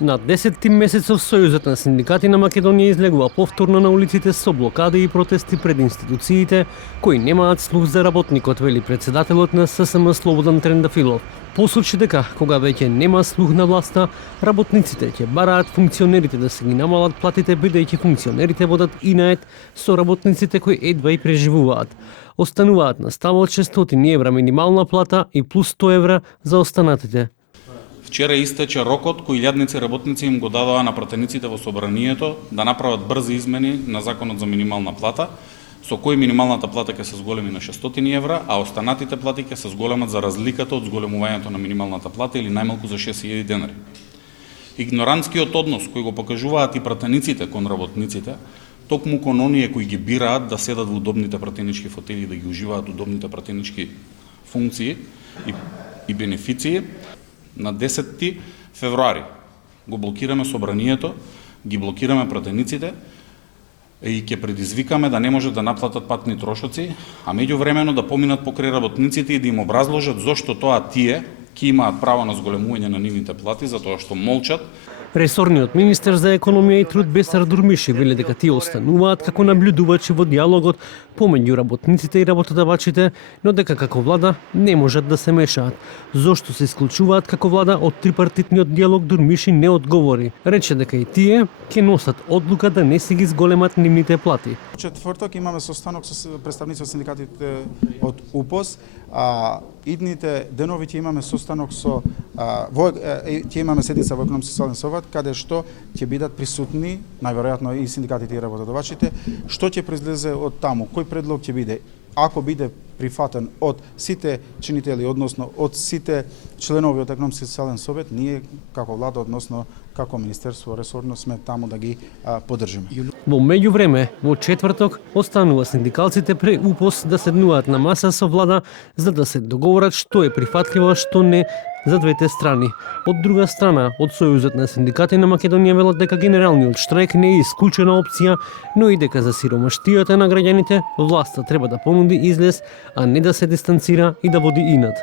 На 10 месецов Сојузот на синдикати на Македонија излегува повторно на улиците со блокади и протести пред институциите кои немаат слух за работникот, вели председателот на ССМ Слободан Трендафилов. Посочи дека кога веќе нема слух на власта, работниците ќе бараат функционерите да се ги намалат платите, бидејќи функционерите водат инает со работниците кои едва и преживуваат. Остануваат на ставот 600 евра минимална плата и плюс 100 евра за останатите. Вчера истече рокот кој илјадници работници им го дадоа на пратениците во собранието да направат брзи измени на законот за минимална плата, со кој минималната плата ќе се зголеми на 600 евра, а останатите плати ќе се зголемат за разликата од зголемувањето на минималната плата или најмалку за 6000 денари. Игнорантскиот однос кој го покажуваат и пратениците кон работниците, токму кон оние кои ги бираат да седат во удобните пратенички фотели и да ги уживаат удобните пратенички функции и бенефиции, на 10 февруари го блокираме собранието, ги блокираме пратениците и ќе предизвикаме да не можат да наплатат патни трошоци, а меѓувремено да поминат покрај работниците и да им образложат зошто тоа тие ќе имаат право на зголемување на нивните плати, затоа што молчат. Ресорниот министер за економија и труд Бесар Дурмиши вели дека тие остануваат како наблюдувачи во диалогот помеѓу работниците и работодавачите, но дека како влада не можат да се мешаат. Зошто се исклучуваат како влада од трипартитниот диалог, Дурмиши не одговори. Рече дека и тие ќе носат одлука да не се ги зголемат нивните плати. Четврток имаме состанок со представници од синдикатите од УПОС, идните денови ќе имаме состанок ќе имаме седница во економски-социјален совет, каде што ќе бидат присутни најверојатно и синдикатите и работодавачите, што ќе произлезе од таму, кој предлог ќе биде. Ако биде прифатен од сите чинители, односно од сите членови од економски-социјален совет, ние како влада, односно како министерство ресорно сме таму да ги поддржиме. Во меѓувреме, во четврток останува синдикалците пре УПОС да седнуваат на маса со влада за да се договорат што е прифатливо, што не за двете страни. Од друга страна, од Сојузот на синдикати на Македонија велат дека генералниот штрајк не е исклучена опција, но и дека за сиромаштијата на граѓаните власта треба да понуди излез, а не да се дистанцира и да води инат.